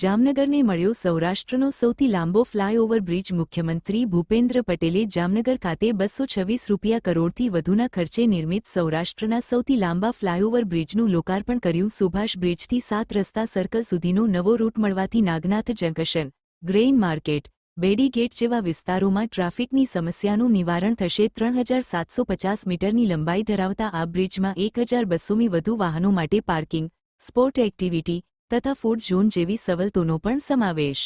જામનગરને મળ્યો સૌરાષ્ટ્રનો સૌથી લાંબો ફ્લાયઓવર બ્રિજ મુખ્યમંત્રી ભૂપેન્દ્ર પટેલે જામનગર ખાતે ₹226 કરોડથી વધુના ખર્ચે નિર્મિત સૌરાષ્ટ્રના સૌથી લાંબા ફ્લાયઓવર બ્રિજનું લોકાર્પણ કર્યું સુભાષ બ્રિજથી 7 રસ્તા સર્કલ સુધીનો નવો રૂટ મળવાથી નાગનાથ જંકશન, ગ્રેઇન માર્કેટ, બેડી ગેટ જેવા વિસ્તારોમાં ટ્રાફિકની સમસ્યાનું નિવારણ થશે 3750 મીટરની લંબાઈ ધરાવતા આ બ્રિજમાં 1200મી વધુ વાહનો માટે પાર્કિંગ, સ્પોર્ટ એક્ટિવિટી તથા ફૂડ ઝોન જેવી સવલતોનો પણ સમાવેશ